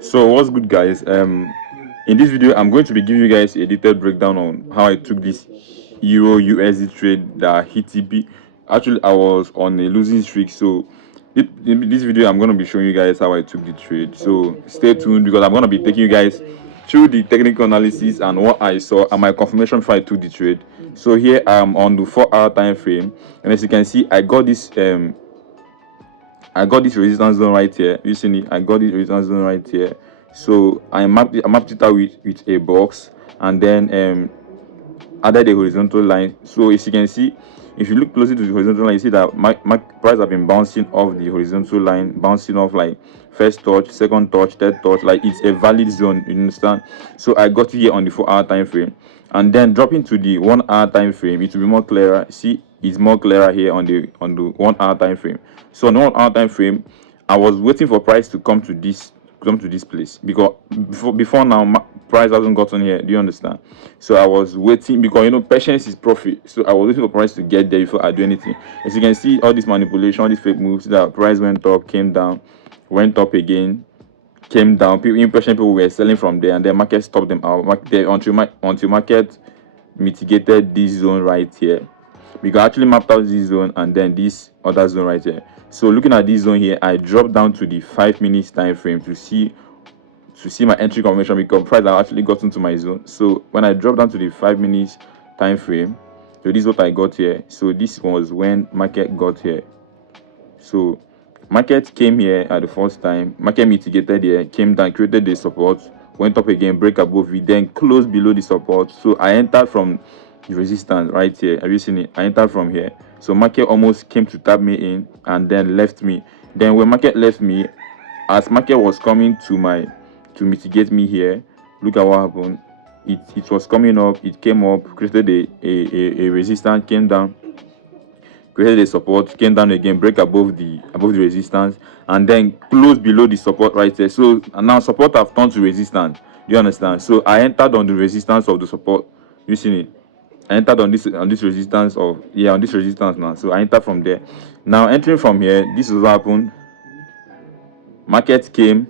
So what's good, guys? In this video I'm going to be giving you guys a detailed breakdown on how I took this Euro USD trade that hit TP. Actually, I was on a losing streak, so in this video I'm going to be showing you guys how I took the trade. So stay tuned, because I'm going to be taking you guys through the technical analysis and what I saw and my confirmation before I took the trade. So here I'm on the 4-hour time frame, and as you can see, I got this resistance zone right here. You see it? I got this resistance zone right here. So I mapped it out with a box, and then added a horizontal line. So as you can see, if you look closely to the horizontal line, you see that my price have been bouncing off the horizontal line, bouncing off like first touch, second touch, third touch. Like, it's a valid zone, you understand? So I got here on the 4-hour time frame, and then dropping to the 1-hour time frame, it will be more clearer. See, it's more clearer here on the 1-hour time frame. So on the 1-hour time frame, I was waiting for price to come to this place, because before now price hasn't gotten here. Do you understand? So I was waiting, because patience is profit. So I was waiting for price to get there before I do anything. As you can see, all this manipulation, all these fake moves, that price went up, came down, went up again, came down. People were selling from there, and then market stopped them out until market mitigated this zone right here. We can actually map out this zone and then this other zone right here. So looking at this zone here, I dropped down to the 5 minutes time frame to see my entry confirmation, because price have actually gotten to my zone. So when I dropped down to the 5 minutes time frame, so this is what I got here. So this was when market got here. So market came here at the first time, market mitigated here, came down, created the support, went up again, break above it, then closed below the support. So I entered from the resistance right here. Have you seen it? I entered from here. So market almost came to tap me in and then left me. Then when market left me, as market was coming to mitigate me here, look at what happened. It was coming up, it came up, created a resistance, came down, created a support, came down again, break above the resistance, and then closed below the support right there. So now support have turned to resistance. Do you understand? So I entered on the resistance of the support. You see it? I entered on this resistance on this resistance now. So I entered from there. Now entering from here, this is what happened. Market came,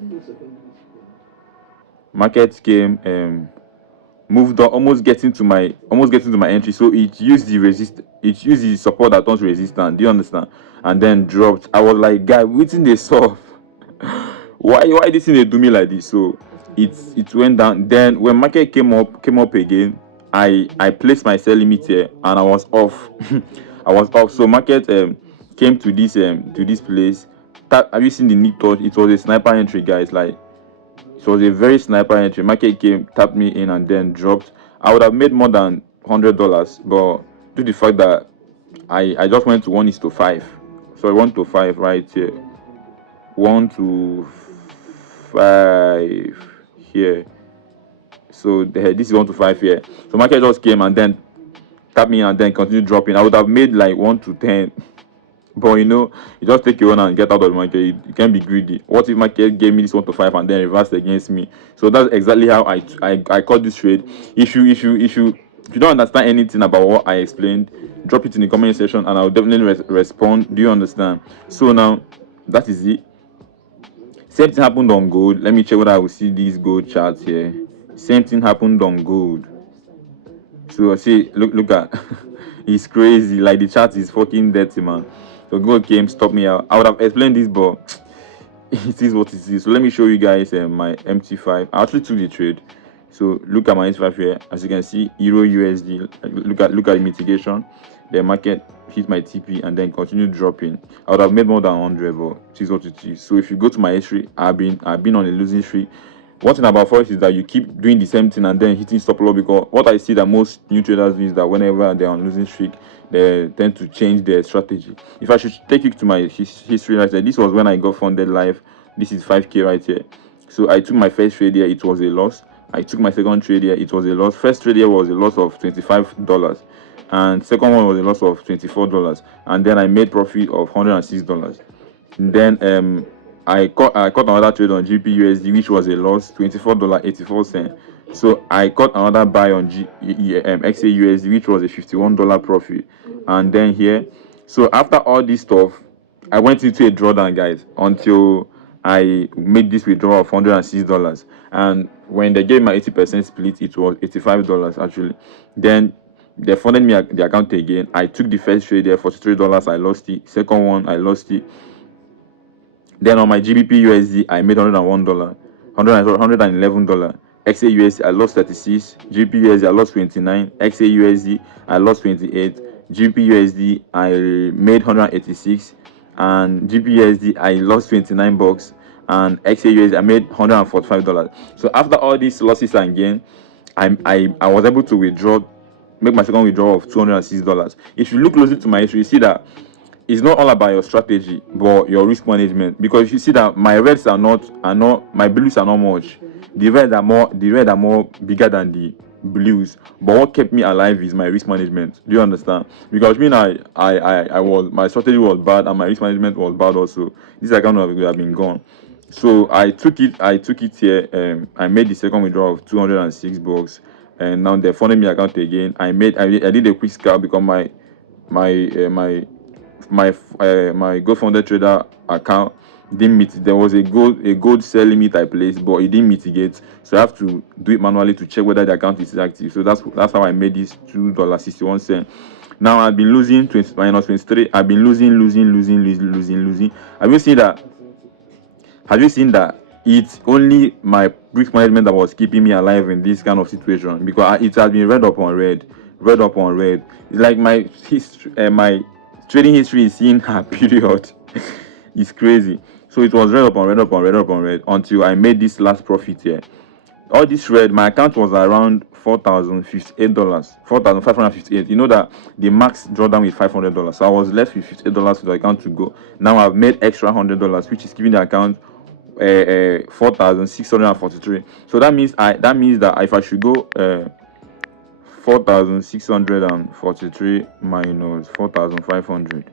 moved on, almost getting to my entry. So it used the support that turns resistance. Do you understand? And then dropped. I was like, guy, waiting they solve. why this thing they do me like this? So it went down. Then when market came up again, I placed my sell limit here, and I was off. I was off. So market came to this place. Have you seen the neat touch? It was a sniper entry, guys. Like, it was a very sniper entry. Market came, tapped me in, and then dropped. I would have made more than $100, but due to the fact that I just went to 1:5. So 1:5 right here. 1:5 here. So this is 1:5 here. So market just came and then tapped me and then continued dropping. I would have made like 1:10. But you just take your own and get out of the market. You can't be greedy. What if market gave me this 1:5 and then reversed against me? So that's exactly how I caught this trade. If you don't understand anything about what I explained, drop it in the comment section and I'll definitely respond. Do you understand? So now that is it. Same thing happened on gold. Let me check whether I will see these gold charts here. Same thing happened on gold. So see, look at it's crazy. Like, the chart is fucking dirty, man. So gold came, stopped me out. I would have explained this, but it is what it is. So let me show you guys my MT5. I actually took the trade. So look at my MT5 here. As you can see, Euro USD. Look at the mitigation. The market hit my TP and then continued dropping. I would have made more than 100, but it is what it is. So if you go to my history, I've been on a losing streak. One thing about Forex is that you keep doing the same thing and then hitting stop loss, because what I see that most new traders do is that whenever they're on losing streak, they tend to change their strategy. If I should take you to my history right there, this was when I got funded live. This is 5K right here. So I took my first trade here, it was a loss. I took my second trade here, it was a loss. First trade here was a loss of $25, and second one was a loss of $24, and then I made profit of $106. And then I caught another trade on GPUSD, which was a loss, $24.84. So I caught another buy on XAUSD, which was a $51 profit. And then here, so after all this stuff, I went into a drawdown, guys, until I made this withdrawal of $106, and when they gave my 80% split, it was $85 actually. Then they funded me the account again. I took the first trade there, $43. I lost it. Second one, I lost it. Then on my GBP USD, I made $101, $111. XAUSD, I lost 36. GBP USD, I lost 29. XAUSD, I lost 28. GBP USD, I made 186. And GBP USD, I lost 29 bucks. And XAUSD, I made $145. So after all these losses and gain, I was able to make my second withdrawal of $206. If you look closely to my history, you see that it's not all about your strategy but your risk management, because you see that my reds are not my blues are not much. The red are more bigger than the blues, but what kept me alive is my risk management. Do you understand? Because my strategy was bad and my risk management was bad also. This account would have been gone. So I took it here. I made the second withdrawal of $206, and now they funded me account again. I did a quick scalp because my GoFunded trader account didn't meet. There was a gold sell limit I placed, but it didn't mitigate, so I have to do it manually to check whether the account is active. So that's how I made this $2.61. Now I've been losing minus 23. I've been losing. Have you seen that it's only my risk management that was keeping me alive in this kind of situation? Because it has been red upon red. It's like my trading history is seeing a period. It's crazy. So it was red upon red until I made this last profit here. All this red, my account was around $4,558. You know that the max drawdown with $500, so I was left with $58 for the account to go. Now I've made extra $100, which is giving the account 4,643. So that means that if I should go 4,643 minus 4,500,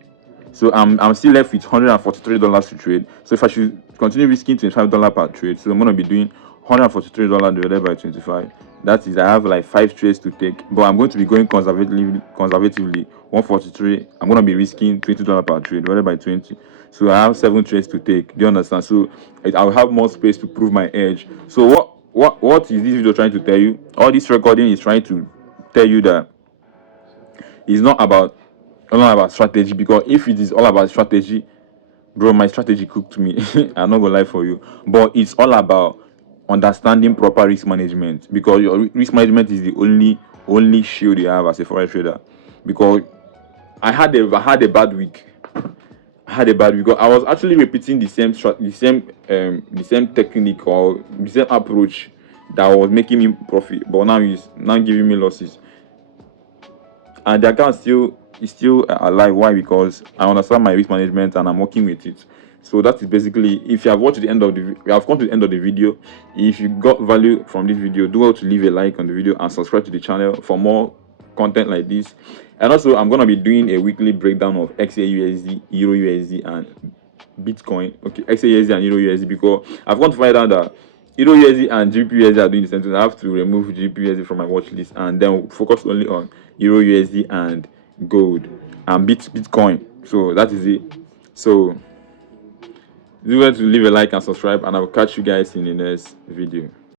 so I'm still left with $143 to trade. So if I should continue risking $25 per trade, so I'm going to be doing $143 divided by 25. That is, I have like 5 trades to take, but I'm going to be going conservatively 143. I'm going to be risking $20 per trade divided by 20. So I have 7 trades to take. Do you understand? So I'll have more space to prove my edge. So what is this video trying to tell you? All this recording is trying to tell you that it's not about strategy, because if it is all about strategy, bro, my strategy cooked me. I'm not gonna lie for you, but it's all about understanding proper risk management, because your risk management is the only shield you have as a forex trader. Because I had a bad week. Because I was actually repeating the same technique or the same approach that was making me profit, but now it's giving me losses. And the account is still alive. Why? Because I understand my risk management and I'm working with it. So that is basically, if you have watched the end of you have come to the end of the video. If you got value from this video, do well to leave a like on the video and subscribe to the channel for more content like this. And also, I'm gonna be doing a weekly breakdown of XAUSD, EURUSD, and Bitcoin. Okay, XAUSD and EURUSD, because I've gone to find out that EURUSD and GBP are doing the same thing. I have to remove GBP from my watch list and then focus only on EURUSD and gold and Bitcoin. So that is it. So do well to leave a like and subscribe, and I will catch you guys in the next video.